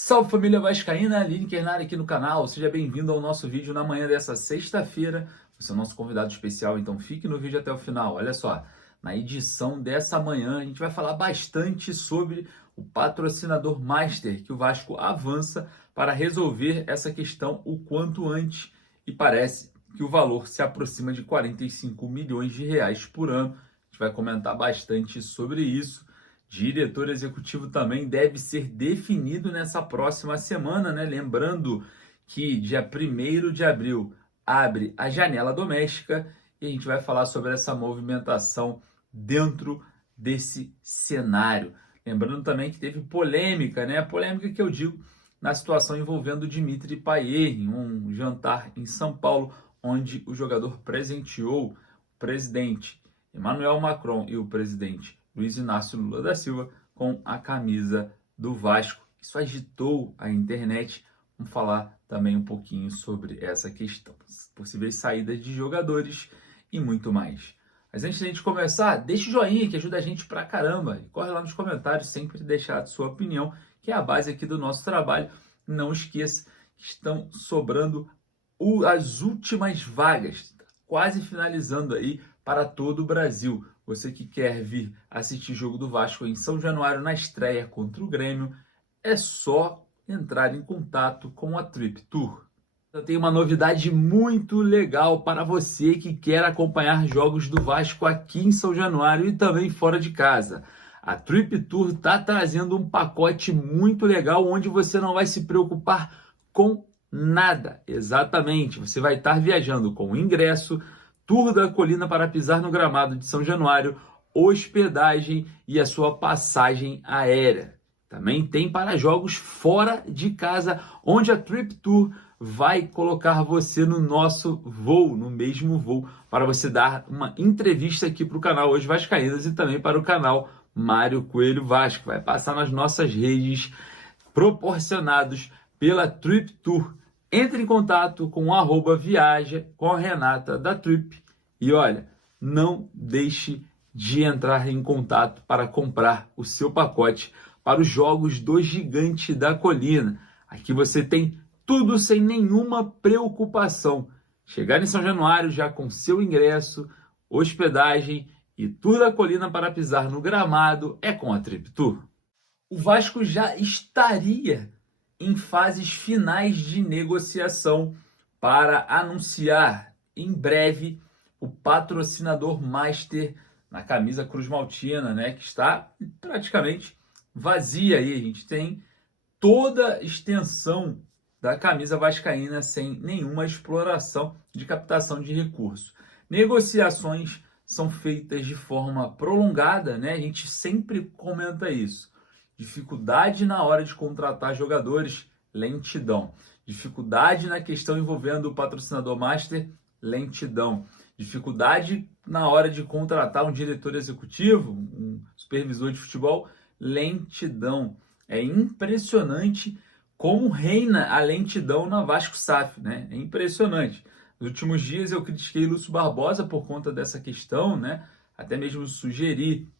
Salve família vascaína, Lineker na área aqui no canal, seja bem-vindo ao nosso vídeo na manhã dessa sexta-feira. Você é o nosso convidado especial, então fique no vídeo até o final. Olha só, na edição dessa manhã a gente vai falar bastante sobre o patrocinador master que o Vasco avança para resolver essa questão o quanto antes e parece que o valor se aproxima de 45 milhões de reais por ano. A gente vai comentar bastante sobre isso. Diretor executivo também deve ser definido nessa próxima semana, né? Lembrando que dia 1º de abril abre a janela doméstica e a gente vai falar sobre essa movimentação dentro desse cenário. Lembrando também que teve polêmica, né? Polêmica que eu digo na situação envolvendo Dimitri Payet, em um jantar em São Paulo, onde o jogador presenteou o presidente Emmanuel Macron e o presidente Luiz Inácio Lula da Silva com a camisa do Vasco. Isso agitou a internet. Vamos falar também um pouquinho sobre essa questão, possíveis saídas de jogadores e muito mais. Mas antes de a gente começar, deixa o joinha que ajuda a gente pra caramba. E corre lá nos comentários, sempre deixar a sua opinião, que é a base aqui do nosso trabalho. Não esqueça que estão sobrando as últimas vagas, quase finalizando aí para todo o Brasil. Você que quer vir assistir jogo do Vasco em São Januário na estreia contra o Grêmio, é só entrar em contato com a Trip Tour. Eu tenho uma novidade muito legal para você que quer acompanhar jogos do Vasco aqui em São Januário e também fora de casa. A Trip Tour está trazendo um pacote muito legal onde você não vai se preocupar com nada. Exatamente, você vai estar viajando com o ingresso, tour da colina para pisar no gramado de São Januário, hospedagem e a sua passagem aérea. Também tem para jogos fora de casa, onde a Trip Tour vai colocar você no nosso voo, no mesmo voo, para você dar uma entrevista aqui para o canal Hoje Vascaínas e também para o canal Mário Coelho Vasco. Vai passar nas nossas redes proporcionados pela Trip Tour. Entre em contato com o @viaja com a Renata da Trip e olha, não deixe de entrar em contato para comprar o seu pacote para os Jogos do Gigante da Colina. Aqui você tem tudo sem nenhuma preocupação. Chegar em São Januário já com seu ingresso, hospedagem e tour da colina para pisar no gramado é com a Trip Tour. O Vasco já estaria em fases finais de negociação para anunciar em breve o patrocinador master na camisa Cruz Maltina, né, que está praticamente vazia aí. A gente tem toda a extensão da camisa vascaína sem nenhuma exploração de captação de recursos. Negociações são feitas de forma prolongada, né? A gente sempre comenta isso. Dificuldade na hora de contratar jogadores, lentidão. Dificuldade na questão envolvendo o patrocinador master, lentidão. Dificuldade na hora de contratar um diretor executivo, um supervisor de futebol, lentidão. É impressionante como reina a lentidão na Vasco SAF, né? É impressionante. Nos últimos dias eu critiquei Lúcio Barbosa por conta dessa questão, né? Até mesmo sugeri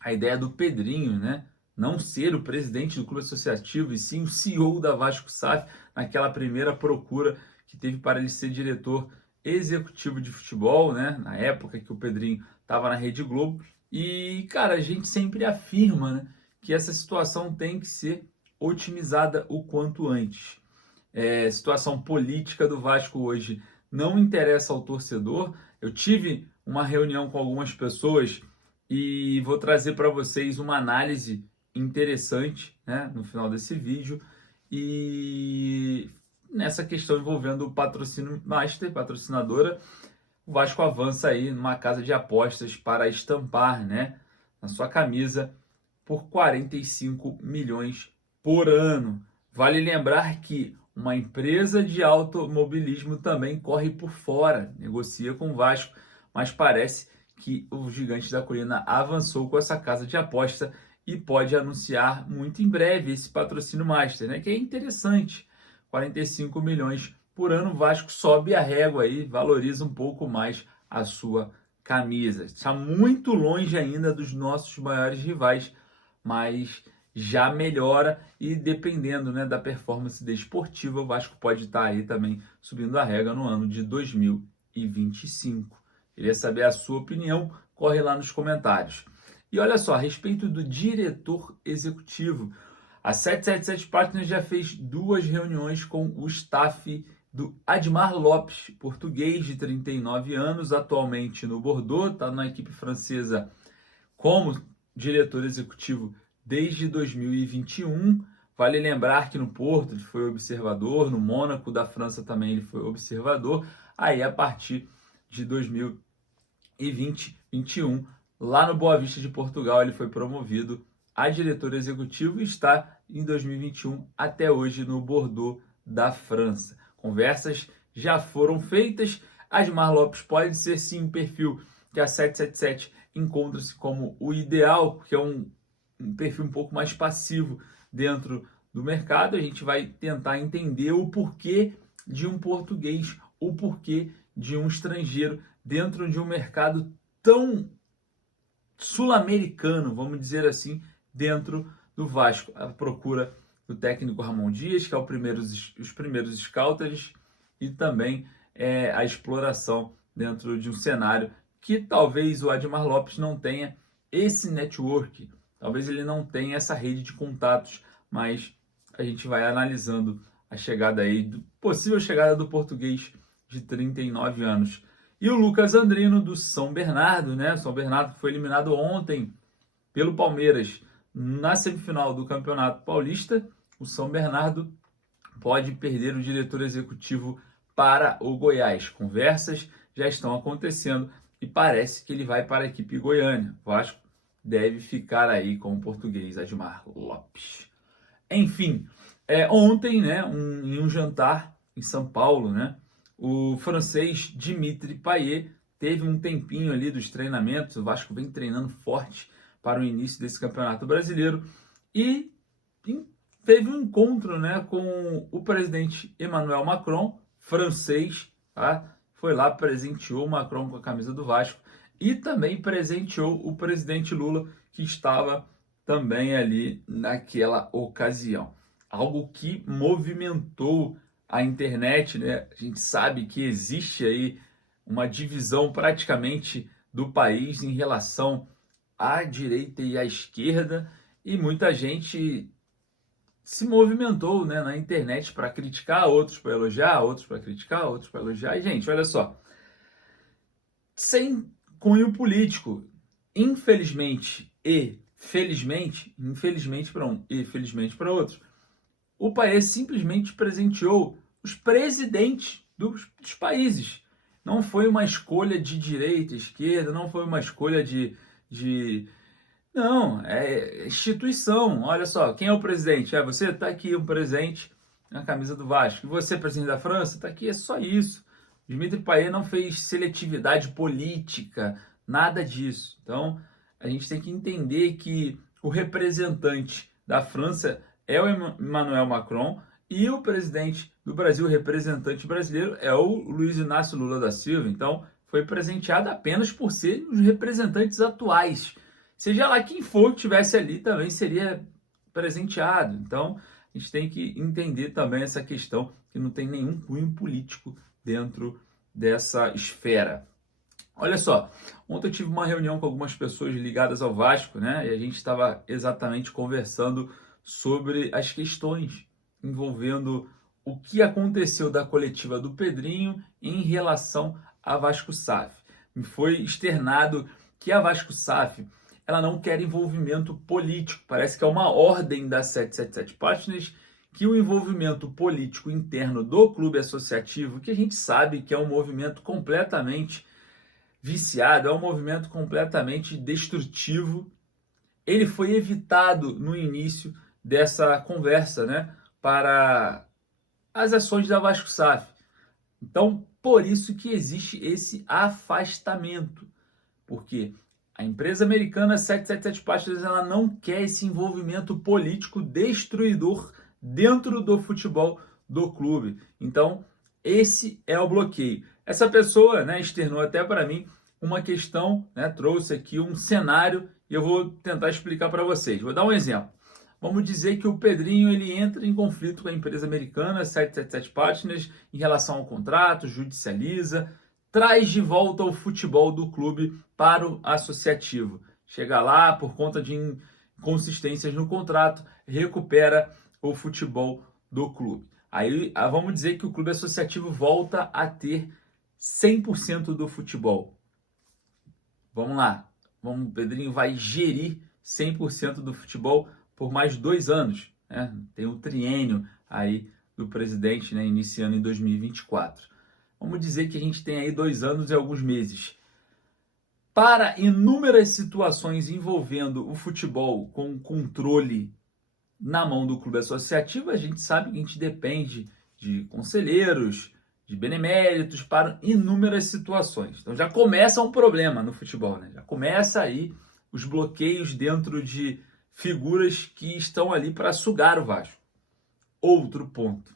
a ideia do Pedrinho, né? Não ser o presidente do clube associativo e sim o CEO da Vasco SAF naquela primeira procura que teve para ele ser diretor executivo de futebol, né? Na época que o Pedrinho estava na Rede Globo. E, cara, a gente sempre afirma, né, que essa situação tem que ser otimizada o quanto antes. Situação política do Vasco hoje não interessa ao torcedor. Eu tive uma reunião com algumas pessoas e vou trazer para vocês uma análise interessante, né, no final desse vídeo. E nessa questão envolvendo o patrocínio master, patrocinadora, o Vasco avança aí numa casa de apostas para estampar, né, na sua camisa por 45 milhões por ano. Vale lembrar que uma empresa de automobilismo também corre por fora, negocia com o Vasco, mas parece que o Gigante da Colina avançou com essa casa de aposta e pode anunciar muito em breve esse patrocínio master, né? Que é interessante. 45 milhões por ano, o Vasco sobe a régua aí, valoriza um pouco mais a sua camisa. Está muito longe ainda dos nossos maiores rivais, mas já melhora e dependendo, né, da performance desportiva, o Vasco pode estar aí também subindo a régua no ano de 2025. Queria saber a sua opinião, corre lá nos comentários. E olha só, a respeito do diretor executivo, a 777 Partners já fez 2 reuniões com o staff do Admar Lopes, português de 39 anos, atualmente no Bordeaux, está na equipe francesa como diretor executivo desde 2021. Vale lembrar que no Porto ele foi observador, no Mônaco da França também ele foi observador. Aí a partir de 2021, lá no Boa Vista de Portugal, ele foi promovido a diretor executivo e está em 2021 até hoje no Bordeaux da França. Conversas já foram feitas. Admar Lopes pode ser sim um perfil que a 777 encontra-se como o ideal, porque é um perfil um pouco mais passivo dentro do mercado. A gente vai tentar entender o porquê de um português, o porquê de um estrangeiro dentro de um mercado tão sul-americano, vamos dizer assim, dentro do Vasco. A procura do técnico Ramon Dias, que é os primeiros scouters, e também a exploração dentro de um cenário que talvez o Admar Lopes não tenha esse network, talvez ele não tenha essa rede de contatos, mas a gente vai analisando a chegada aí, possível chegada do português de 39 anos. E o Lucas Andrino do São Bernardo, né? São Bernardo foi eliminado ontem pelo Palmeiras na semifinal do Campeonato Paulista. O São Bernardo pode perder o diretor executivo para o Goiás. Conversas já estão acontecendo e parece que ele vai para a equipe goiana. O Vasco deve ficar aí com o português Admar Lopes. Enfim, ontem, né, em um jantar em São Paulo, né, o francês Dimitri Payet teve um tempinho ali dos treinamentos. O Vasco vem treinando forte para o início desse Campeonato Brasileiro e teve um encontro, né, com o presidente Emmanuel Macron, francês, tá? Foi lá, presenteou o Macron com a camisa do Vasco e também presenteou o presidente Lula, que estava também ali naquela ocasião. Algo que movimentou a internet, né? A gente sabe que existe aí uma divisão praticamente do país em relação à direita e à esquerda, e muita gente se movimentou, né, na internet para criticar, outros para elogiar, outros para criticar, outros para elogiar. E, gente, olha só, sem cunho político, infelizmente e felizmente, infelizmente para um e felizmente para outros, o país simplesmente presenteou os presidentes dos países. Não foi uma escolha de direita, esquerda, não foi uma escolha Não, é instituição. Olha só, quem é o presidente? Você está aqui, um presente na camisa do Vasco. E você, presidente da França, está aqui, é só isso. Dimitri Payet não fez seletividade política, nada disso. Então, a gente tem que entender que o representante da França é o Emmanuel Macron e o presidente do Brasil, o representante brasileiro, é o Luiz Inácio Lula da Silva. Então, foi presenteado apenas por ser os representantes atuais. Seja lá quem for que estivesse ali, também seria presenteado. Então, a gente tem que entender também essa questão, que não tem nenhum cunho político dentro dessa esfera. Olha só, ontem eu tive uma reunião com algumas pessoas ligadas ao Vasco, né? E a gente estava exatamente conversando sobre as questões envolvendo o que aconteceu da coletiva do Pedrinho em relação a Vasco SAF. Me foi externado que a Vasco SAF ela não quer envolvimento político. Parece que é uma ordem da 777 Partners que o envolvimento político interno do clube associativo, que a gente sabe que é um movimento completamente viciado, é um movimento completamente destrutivo, ele foi evitado no início dessa conversa, né, para as ações da Vasco SAF. Então, por isso que existe esse afastamento, porque a empresa americana 777 Partners ela não quer esse envolvimento político destruidor dentro do futebol do clube. Então, esse é o bloqueio. Essa pessoa, né, externou até para mim uma questão, né, trouxe aqui um cenário e eu vou tentar explicar para vocês. Vou dar um exemplo. Vamos dizer que o Pedrinho ele entra em conflito com a empresa americana 777 Partners em relação ao contrato, judicializa, traz de volta o futebol do clube para o associativo. Chega lá por conta de inconsistências no contrato, recupera o futebol do clube. Aí vamos dizer que o clube associativo volta a ter 100% do futebol. Vamos lá, o Pedrinho vai gerir 100% do futebol por mais 2 anos. Né? Tem um triênio aí do presidente, né, iniciando em 2024. Vamos dizer que a gente tem aí 2 anos e alguns meses. Para inúmeras situações envolvendo o futebol com controle na mão do clube associativo, a gente sabe que a gente depende de conselheiros, de beneméritos para inúmeras situações. Então já começa um problema no futebol, né? Já começa aí os bloqueios dentro de figuras que estão ali para sugar o Vasco. Outro ponto.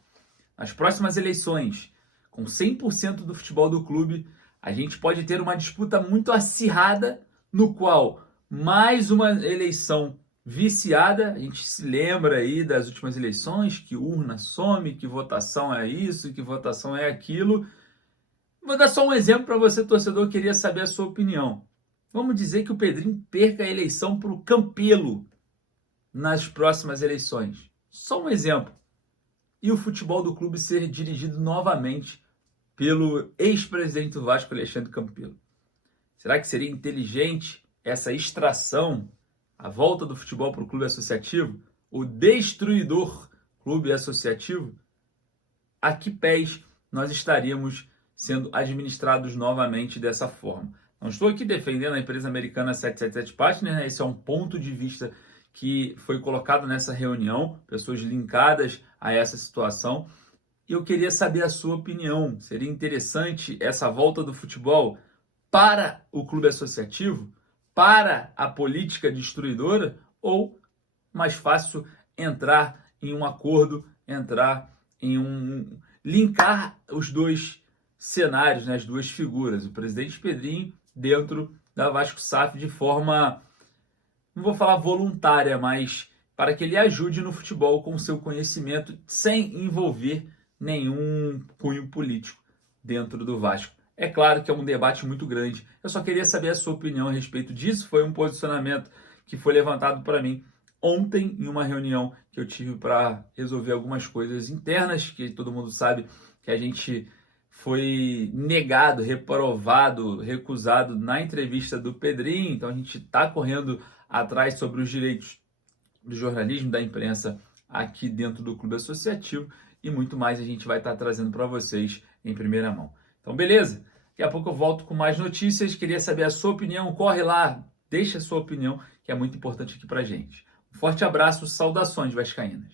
Nas próximas eleições, com 100% do futebol do clube, a gente pode ter uma disputa muito acirrada, no qual mais uma eleição viciada. A gente se lembra aí das últimas eleições, que urna some, que votação é isso, que votação é aquilo. Vou dar só um exemplo para você, torcedor, eu queria saber a sua opinião. Vamos dizer que o Pedrinho perca a eleição para o Campelo nas próximas eleições. Só um exemplo. E o futebol do clube ser dirigido novamente pelo ex-presidente do Vasco, Alexandre Campelo. Será que seria inteligente essa extração, a volta do futebol para o clube associativo? O destruidor clube associativo? A que pés nós estaríamos sendo administrados novamente dessa forma? Não estou aqui defendendo a empresa americana 777 Partners, né? Esse é um ponto de vista que foi colocado nessa reunião, pessoas linkadas a essa situação. E eu queria saber a sua opinião. Seria interessante essa volta do futebol para o clube associativo, para a política destruidora, ou mais fácil entrar em um acordo, linkar os dois cenários, né, as duas figuras, o presidente Pedrinho dentro da Vasco SAF de forma, não vou falar voluntária, mas para que ele ajude no futebol com seu conhecimento, sem envolver nenhum cunho político dentro do Vasco. É claro que é um debate muito grande. Eu só queria saber a sua opinião a respeito disso. Foi um posicionamento que foi levantado para mim ontem em uma reunião que eu tive para resolver algumas coisas internas, que todo mundo sabe que a gente foi negado, reprovado, recusado na entrevista do Pedrinho. Então a gente está correndo atrás sobre os direitos do jornalismo, da imprensa aqui dentro do clube associativo. E muito mais a gente vai estar trazendo para vocês em primeira mão. Então, beleza? Daqui a pouco eu volto com mais notícias. Queria saber a sua opinião. Corre lá, deixa a sua opinião, que é muito importante aqui para a gente. Um forte abraço, saudações vascaínas.